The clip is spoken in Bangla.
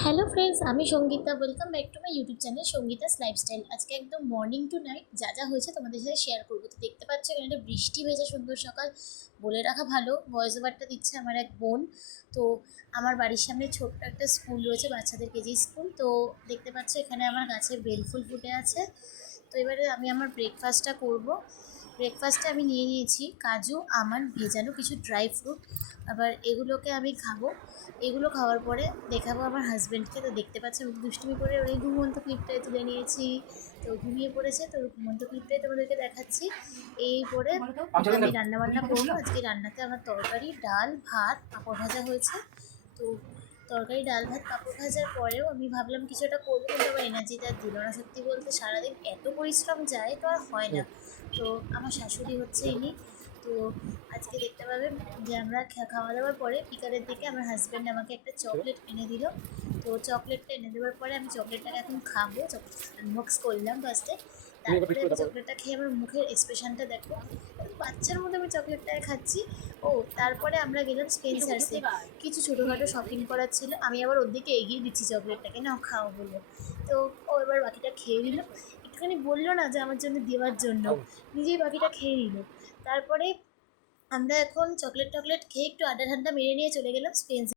হ্যালো ফ্রেন্ডস, আমি Sangeeta. Welcome back to my YouTube channel Sangeeta's lifestyle. আজকে একদম মর্নিং টু নাইট যা যা হয়েছে তোমাদের সাথে শেয়ার করবো। তো দেখতে পাচ্ছ এখানে একটা বৃষ্টি ভেজা সুন্দর সকাল। বলে রাখা ভালো, ভয়েস ওভারটা দিচ্ছে আমার এক বোন। তো আমার বাড়ির সামনে ছোট্ট একটা স্কুল রয়েছে, বাচ্চাদের কেজি স্কুল। তো দেখতে পাচ্ছ এখানে আমার গাছে বেলফুল ফুটে আছে। তো এবারে আমি আমার ব্রেকফাস্টটা করব। ব্রেকফাস্টে আমি নিয়ে নিয়েছি কাজু, আমন্ড, ভেজানো কিছু ড্রাই ফ্রুট। আবার এগুলোকে আমি খাবো। এগুলো খাওয়ার পরে দেখাবো আমার হাজব্যান্ডকে। তো দেখতে পাচ্ছি আমি দুষ্টুমি করে ওই ঘুমন্ত ক্লিপটাই তুলে নিয়েছি। তো ঘুমিয়ে পড়েছে, তো ঘুমন্ত ক্লিপটাই তোমাদেরকে দেখাচ্ছি। এই পরে আমি রান্নাবান্না করবো। আজকে রান্নাতে আমার তরকারি, ডাল, ভাত, পাঁপড় ভাজা হয়েছে। তো তরকারি, ডাল, ভাত, পাঁপড় ভাজার পরেও আমি ভাবলাম কিছু একটা করবো, কিন্তু আমার এনার্জিটা দিল না। সত্যি বলতে সারাদিন এত পরিশ্রম যায় তো আর হয় না। তো আমার শাশুড়ি হচ্ছে ইনি। তো আজকে দেখতে পাবেন যে আমরা খাওয়া দাওয়ার পরে বিকালের দিকে আমার হাজব্যান্ড আমাকে একটা চকলেট এনে দিল। তো চকলেটটা এনে দেওয়ার পরে আমি চকলেটটাকে এখন খাবো। আনবক্স করলাম ফার্স্টে। তারপরে আমি চকলেটটা খেয়ে আমার মুখের এক্সপ্রেশনটা দেখো, একদম বাচ্চার মতো আমি চকলেটটা খাচ্ছি। ও তারপরে আমরা গেলাম স্পেন্সার্সে। কিছু ছোটোখাটো শপিং করার ছিল, আমি আবার ওর দিকে এগিয়ে দিচ্ছি চকলেটটাকে, না খাও বলে। তো ও এবার বাকিটা খেয়ে নিল। একটুখানি বললো না যে আমার জন্য দেওয়ার জন্য, নিজেই বাকিটা খেয়ে নিল। তারপরে আমরা এখন চকলেট টকলেট খেয়ে একটু আড্ডা ঠান্ডা মেরে নিয়ে চলে গেলাম স্পেন্সার।